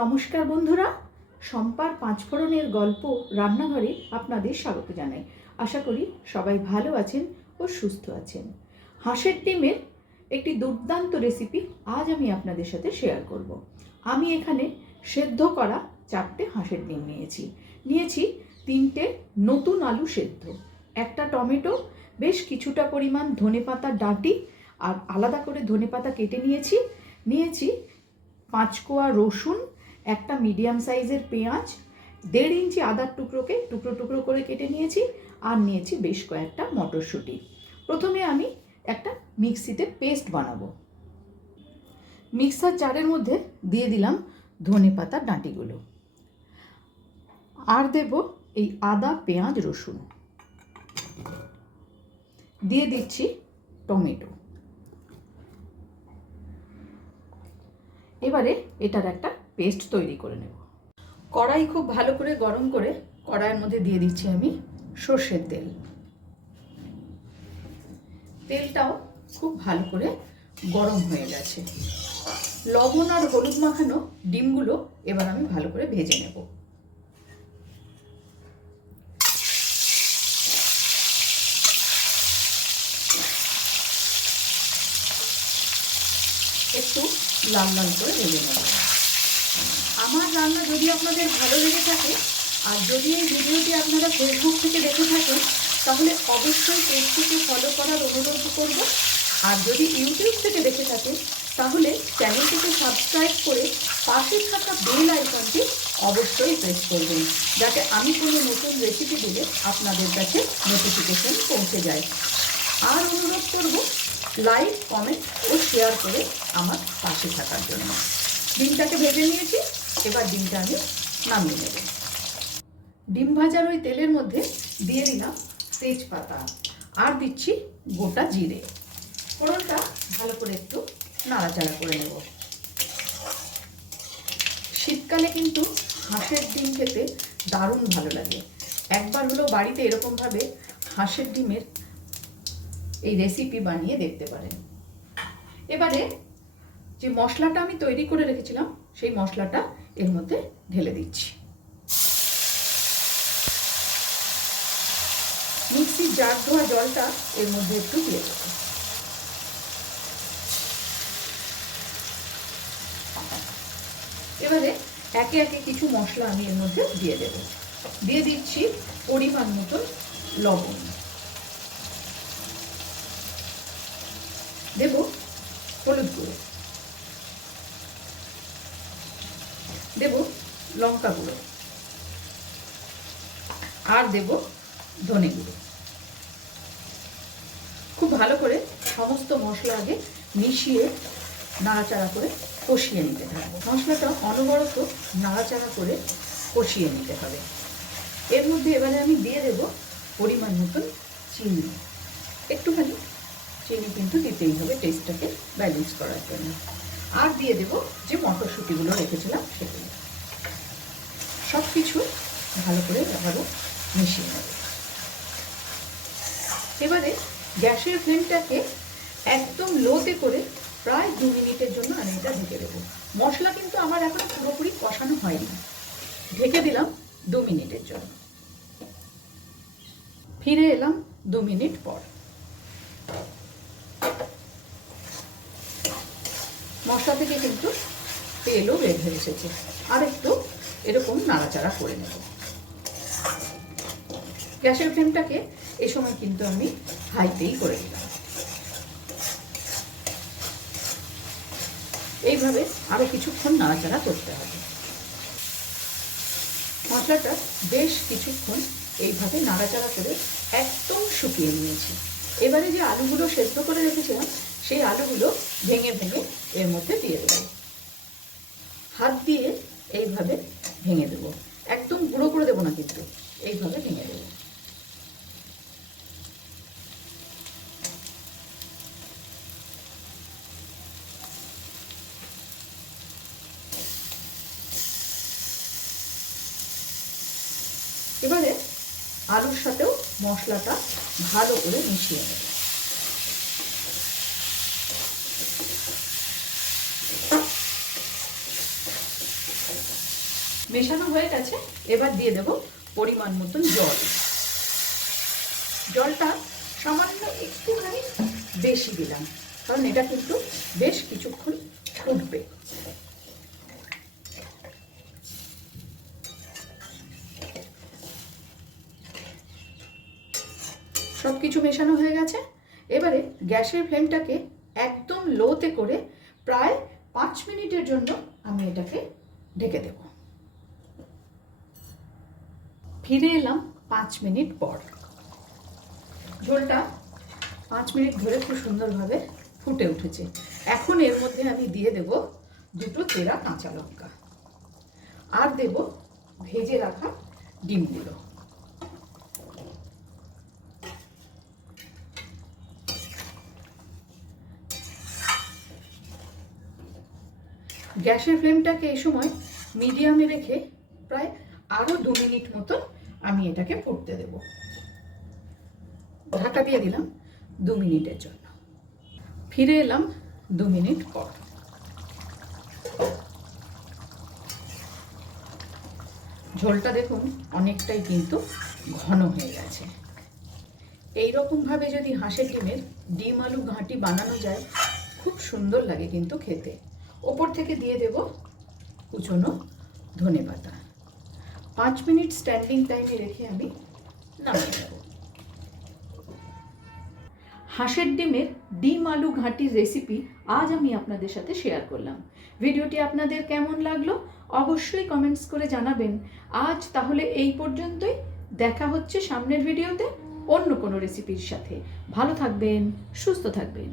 নমস্কার বন্ধুরা, শম্পার পাঁচফোড়নের গল্প রান্নাঘরে আপনাদের স্বাগত জানাই। আশা করি সবাই ভালো আছেন ও সুস্থ আছেন। হাঁসের ডিমের একটি দুর্দান্ত রেসিপি আজ আমি আপনাদের সাথে শেয়ার করব। আমি এখানে সেদ্ধ করা 4টে হাঁসের ডিম নিয়েছি 3টে নতুন আলু সেদ্ধ, একটা টমেটো, বেশ কিছুটা পরিমাণ ধনেপাতা ডাঁটি আর আলাদা করে ধনেপাতা কেটে নিয়েছি 5 কোয়া রসুন, একটা মিডিয়াম সাইজের পেঁয়াজ, 1.5 ইঞ্চি আদার টুকরোকে টুকরো করে কেটে নিয়েছি, আর নিয়েছি বেশ কয়েকটা মটরশুঁটি। প্রথমে আমি একটা মিক্সিতে পেস্ট বানাবো। মিক্সার জারের মধ্যে দিয়ে দিলাম ধনেপাতা ডাঁটিগুলো, আর দেব এই আদা পেঁয়াজ রসুন, দিয়ে দিচ্ছি টমেটো। এবারে এটার একটা পেস্ট তৈরি করে নেব। কড়াই খুব ভালো করে গরম করে কড়াইয়ের মধ্যে দিয়ে দিচ্ছি আমি সর্ষের তেল। তেলটাও খুব ভালো করে গরম হয়ে গেছে। লবণ আর হলুদ মাখানো ডিমগুলো এবার আমি ভালো করে ভেজে নেব। একটু লাল লাল করে ভেজে নেব। আমার রান্না যদি আপনাদের ভালো লেগে থাকে, আর যদি এই ভিডিওটি আপনারা ফেসবুক থেকে দেখে থাকেন, তাহলে অবশ্যই পেজটিকে ফলো করার অনুরোধ করব। আর যদি ইউটিউব থেকে দেখে থাকেন, তাহলে চ্যানেলটিকে সাবস্ক্রাইব করে পাশে থাকা বেল আইকনটি অবশ্যই প্রেস করবেন, যাতে আমি কোনো নতুন রেসিপি দিলে আপনাদের কাছে নোটিফিকেশন পৌঁছে যায়। আর অনুরোধ করব লাইক, কমেন্ট ও শেয়ার করে আমার পাশে থাকার জন্য। ডিমটাকে ভেজে নিয়েছি, এবার ডিমটা আমি নামিয়ে নেব। ডিম ভাজার ওই তেলের মধ্যে দিয়ে দিলাম তেজপাতা, আর দিচ্ছি গোটা জিরে। ফোড়নটা ভালো করে একটু নাড়াচাড়া করে নেব। শীতকালে কিন্তু হাঁসের ডিম খেতে দারুণ ভালো লাগে। একবার হলেও বাড়িতে এরকমভাবে হাঁসের ডিমের এই রেসিপি বানিয়ে দেখতে পারেন। এবারে যে মশলাটা আমি তৈরি করে রেখেছিলাম, সেই মশলাটা এর মধ্যে ঢেলে দিচ্ছি। মিক্সির জার ধোয়া জলটা এর মধ্যে একটু দিয়ে দেব। এবারে একে একে কিছু মশলা আমি এর মধ্যে দিয়ে দেব। দিয়ে দিচ্ছি পরিমাণ মতো লবণ, দেব হলুদ গুঁড়ো, দেব লঙ্কা গুঁড়ো, আর দেব ধনে গুঁড়ো। খুব ভালো করে সমস্ত মশলা আগে মিশিয়ে নাড়াচাড়া করে কষিয়ে নিতে হবে। মশলাটা অনবরত নাড়াচাড়া করে কষিয়ে নিতে হবে। এর মধ্যে এবারে আমি দিয়ে দেব পরিমাণ মতন চিনি। একটুখানি চিনি কিন্তু দিতেই হবে টেস্টটাকে ব্যালেন্স করার জন্য। আর দিয়ে দেব যে মটরশুঁটিগুলো রেখেছিলাম সেগুলো। সব কিছু ভালো করে আবারও মিশিয়ে নেব। এবারে গ্যাসের ফ্লেমটাকে একদম লোতে করে প্রায় 2 মিনিটের জন্য আমি এটা ঢেকে দেবো। মশলা কিন্তু আমার এখন পুরোপুরি কষানো হয়নি। ঢেকে দিলাম 2 মিনিটের জন্য। ফিরে এলাম 2 মিনিট পর। মশলা থেকে কিন্তু তেলও বের হয়ে এসেছে। আর একটু এরকম নাড়াচাড়া করে নেব। গ্যাসের ফ্লেমটাকে এই সময় কিন্তু আমি হাইতেই করে দিলাম। এইভাবে আরো কিছুক্ষণ নাড়াচাড়া করতে হবে। মশলাটা বেশ কিছুক্ষণ এইভাবে নাড়াচাড়া করে একদম শুকিয়ে নিয়েছি। এবারে যে আলুগুলো সেদ্ধ করে রেখেছিলাম, সেই আলুগুলো ভেঙে ভেঙে এর মধ্যে দিয়ে দেবো। হাত দিয়ে এইভাবে ভেঙে দেবো। একদম গুঁড়ো করে দেবো না, কিন্তু এইভাবে ভেঙে দেবো। এবারে আলুর সাথেও মশলাটা ভালো করে মিশিয়ে নেব। মেশানো হয়ে গেছে, এবার দিয়ে দেব পরিমাণ মতন জল। জলটা সামান্য একটুখানি বেশি দিলাম, কারণ এটা কিন্তু বেশ কিছুক্ষণ ফুটবে। সব কিছু মেশানো হয়ে গেছে। এবারে গ্যাসের ফ্লেমটাকে একদম লোতে করে প্রায় 5 মিনিটের জন্য আমি এটাকে ঢেকে দেব। ফিরে এলাম 5 মিনিট পর। ঝোলটা 5 মিনিট ধরে খুব সুন্দরভাবে ফুটে উঠেছে। এখন এর মধ্যে আমি দিয়ে দেব 2টো চেরা কাঁচা লঙ্কা, আর দেব ভেজে রাখা ডিমগুলো। গ্যাসের ফ্লেমটাকে এই সময় মিডিয়ামে রেখে প্রায় আরও 2 মিনিট মতো আমি এটাকে ফুটতে দেব। ঢাকা দিয়ে দিলাম 2 মিনিটের জন্য। ফিরে এলাম 2 মিনিট পর। ঝোলটা দেখুন অনেকটাই কিন্তু ঘন হয়ে গেছে। এইরকমভাবে যদি হাঁসের ডিমের ডিম আলু ঘাঁটি বানানো যায়, খুব সুন্দর লাগে কিন্তু খেতে। ওপর থেকে দিয়ে দেব কুচনো ধনেপাতা। 5 মিনিট স্ট্যান্ডিং টাইমে রেখে আমি নামিয়ে নেব। হাঁসের ডিমের ডিম আলু ঘাঁটির রেসিপি আজ আমি আপনাদের সাথে শেয়ার করলাম। ভিডিওটি আপনাদের কেমন লাগলো অবশ্যই কমেন্টস করে জানাবেন। আজ তাহলে এই পর্যন্তই। দেখা হচ্ছে সামনের ভিডিওতে অন্য কোনো রেসিপির সাথে। ভালো থাকবেন, সুস্থ থাকবেন।